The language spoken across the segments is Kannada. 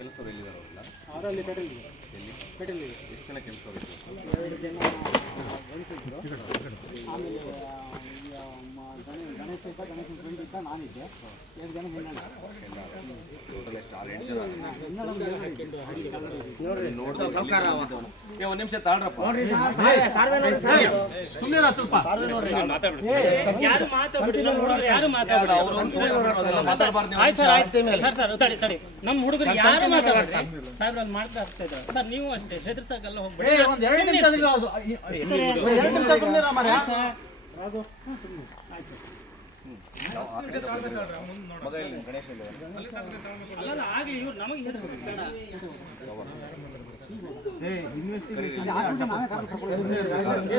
ಕೆಲಸದವ್ರು ಎಲ್ಲಿದ್ದಾರೆ ಅವರೆಲ್ಲ ಪೆಟ್ರೋಲ್ ಎಲ್ಲಿ? ಪೆಟ್ರೋಲ್ ಎಷ್ಟು ಜನ ಕೆಲಸ ಇದ್ರು? ಎರಡು ಜನ ಗಂಡಸಿದ್ರು ಆಮೇಲೆ ಆ, ಈ, ಆ, ಮ- ಗಣೇಶ ಇದ್ದ ನಾನಿದ್ದೆ ಎರಡು ಜನ ಒಂದು ನಿಮಿಷ ತಾಳ್ರಪ್ಪ ನಮ್ಮ ಹುಡುಗರು ಯಾರು ಯಾವ್ದು ಸಾಹೇಬ್ರ ಅಲ್ಲಿ ಮಾಡ್ತಾ ಆಗ್ತಾ ಇದ್ದಾರೆ ಸರ್ ನೀವು ಅಷ್ಟೇ ಹೆದರ್ಸಾಗೆಲ್ಲ ಹೋಗ್ಬೇಡಿ ಮಗ ಇಲ್ಲಿ ಗಣೇಶ ಇಲ್ಲಿ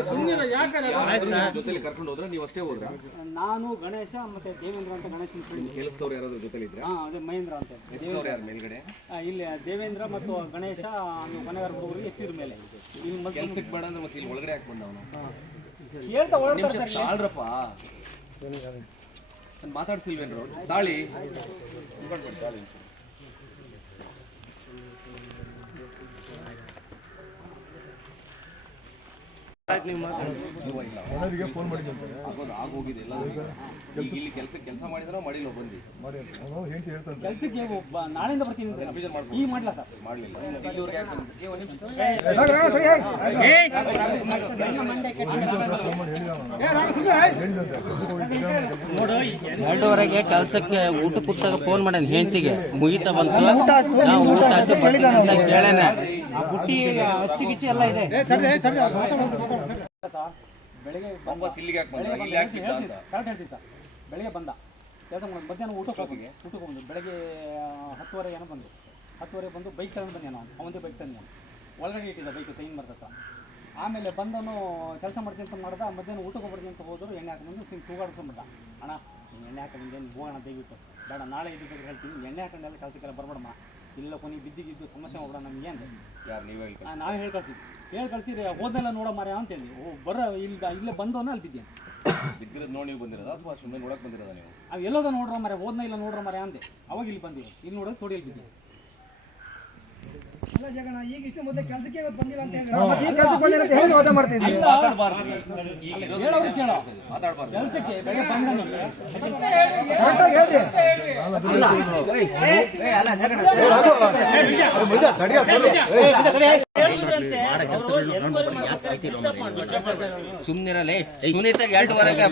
ಯಾರಾದ್ರೂ ಜೊತೆಲಿ ಕರ್ಕೊಂಡು ಹೋದ್ರೆ ನೀವು ಅಷ್ಟೇ ಹೋದ್ರ ನಾನು ಗಣೇಶ ಮತ್ತೆ ದೇವೇಂದ್ರ ಅಂತ ಗಣೇಶನ ಫ್ರೆಂಡ್ ಕೆಲಸದವ್ರು ಯಾರೋ ಜೊತೆಲಿ ಇದ್ರೆ ಹಾಂ ಅದೇ ಮಹೇಂದ್ರ ಅಂತ. ಕೆಲಸದವ್ರು ಯಾರು ಮೇಲ್ಗಡೆ? ಇಲ್ಲಿ ದೇವೇಂದ್ರ ಮತ್ತು ಗಣೇಶ ನೀವು ಕೊನೆಗಾರ ಹುಡುಗರಿಗೆ ಎತ್ತಿದ ಮೇಲೆ. ಇಲ್ಲಿ ಕೆಲ್ಸಕ್ಕೆ ಬೇಡ ಅಂದ್ರೆ ಮತ್ತೆ ಇಲ್ಲಿ ಒಳಗಡೆ ಬಂದ ಅವನು ಹೇಳ್ತಾ ಒಳಗಡೆ ನಾನು ಮಾತಾಡ್ಸಿಲ್ವೇನ್ರು? ತಾಳಿ ಮುಗ್ಗಟ್ಬಿಡಿ, ಒಂಚೂರು. ಫೋನ್ ಮಾಡಿದ್ದಂತೆ ಆಗೋದು ಆಗೋಗಿದೆ ಎಲ್ಲ ಈಗ ಇಲ್ಲಿ ಕೆಲಸ ಕೆಲಸ ಮಾಡಿದ್ರೆ ಮಾಡಿಲ್ಲ ಬಂದು ಕೆಲಸಕ್ಕೆ ಒಬ್ಬ ನಾಳೆಯಿಂದ ಬರ್ತೀನಿ ಅಂತ ಈಗ ಮಾಡಲ ಸರ್ ಮಾಡ್ಲಿಲ್ಲ ಇಲ್ಲಿವರೆಗೆ ಯಾಕೆ ಬಂದ್ರಿ? ಏ, ಒಂದ್ ನಿಮಿಷ. ಫೋನ್ ಮಾಡಿ ಹೇಳಿದ ಹೇಳಿದಂತೆ ಕೆಲ್ಸಕ್ಕೆ ಹೋಗಿದ್ದೆ ಎರಡೂವರೆಗೆ ಕೆಲಸಕ್ಕೆ ಊಟ ಪುಸ್ತಕ ಫೋನ್ ಮಾಡ್ಯಾನ ಹೆಂಡತಿಗೆ ಮುಗಿತಾ ಬಂತು ನಾವು ಊಟ ಆಯ್ತು ಬರ್ತೀನಿ ಅಂತ ಕೇಳೇನ ಸರ್ ಬೆಳಿಗ್ಗೆ ವಾಪಸ್ ಇಲ್ಲಿಗೆ ಯಾಕೆ ಬಂದ. ಇಲ್ಲಿ ಯಾಕೆ ಬಿದ್ದ ಅಂತ. ಕರೆಕ್ಟ್ ಹೇಳ್ತೀನಿ ಸರ್. ಬೆಳಿಗ್ಗೆ ಬಂದ. ಕೆಲಸ ಮಾಡಿ ಮಧ್ಯಾಹ್ನ ಊಟಕ್ಕೆ ಹೋಗಿ ಊಟಕ್ಕೆ ಬಂದು ಬೆಳಗ್ಗೆ ಆ, ಹತ್ತುವರೆಗೆ ಏನೋ ಬಂದು. ಹತ್ತುವರೆಗೆ ಬಂದು ಬೈಕ್ ತಗೊಂಡು ಬಂದೆ ನಾನು. ಅವನದೇ ಬೈಕ್ ತಂದು ಒಳಗಡೆ ಇಟ್ಟಿದ್ದ ಬೈಕ್ ತೆಂಗಿನ ಬರ್ತತ್ತ ಆಮೇಲೆ ಬಂದನು ಕೆಲಸ ಮಾಡ್ತೀನಿ ಅಂತ ಮಾಡ್ದ. ಮಧ್ಯಾಹ್ನ ಊಟಕ್ಕೆ ಬರ್ತೀನಿ ಅಂತ ಹೋದ್ರು. ಎಣ್ಣೆ ಹಾಕೊಂಡು ತಿಂದು ತೂಗಾಡ್ಕೊಂಡ್ಬಿಟ್ಟ ಅಣ್ಣ ನೀನು ಎಣ್ಣೆ ಹಾಕೊಂಡು ಹೋಗೋಣ ದಯವಿಟ್ಟು ಬೇಡ ನಾಳೆ ಇದು ಬೇಕಾದ್ರೆ ಹೇಳ್ತೀನಿ. ಎಣ್ಣೆ ಹಾಕೊಂಡೆಲ್ಲ ಕೆಲಸಕ್ಕೆಲ್ಲ ಬರ್ಬೇಡಮ್ಮ. ಇಲ್ಲ ಕೊನೆಗೆ ಬಿದ್ದಿದ್ದು ಸಮಸ್ಯೆ ಹೋಗ್ರ ನಮ್ಗೆ ಅಂತ. ಯಾರು ನೀವು ಹೇಳಿ ನಾವೇ ಹೇಳಿ ಕಳ್ಸಿದ್ವಿ ಹೇಳಿ ಕಳ್ಸಿದ್ರೆ ಹೋದ್ನೆಲ್ಲ ನೋಡೋ ಮರ ಅಂತ ಹೇಳಿ. ಓ ಬರ ಇಲ್ಲಿ ಇಲ್ಲೇ ಬಂದವನ ಅಲ್ಲಿ ಬಿದ್ದೆ. ಬಿದ್ದಿರೋದು ನೋಡಿ ನೀವು ಬಂದಿರೋದು? ಅಥವಾ ಸುಮ್ಮನೆ ನೋಡಕ್ ಬಂದಿರೋದ ನೀವು? ಅವು ಎಲ್ಲೋದ ನೋಡ್ರ ಮರೆ ಹೋದ್ನ ಇಲ್ಲ ನೋಡ್ರ ಮರೆ ಅಂದೆ. ಅವಾಗ ಇಲ್ಲಿ ಬಂದಿವಿ ಇಲ್ಲಿ ನೋಡೋದು ತೊಡಿಯಲ್ಲಿ ಈಗ ವರ್ಗ ಹೇಳೋರು. ಕೇಳೋ ಮಾತಾಡಬಾರ್ದು ಕೆಲಸಕ್ಕೆ ಬೆಳಗ್ಗೆ ಸುಮ್ಮನಿರಲೇ ಸುನೀತಾಗ ಎರಡೂವರೆಗೆ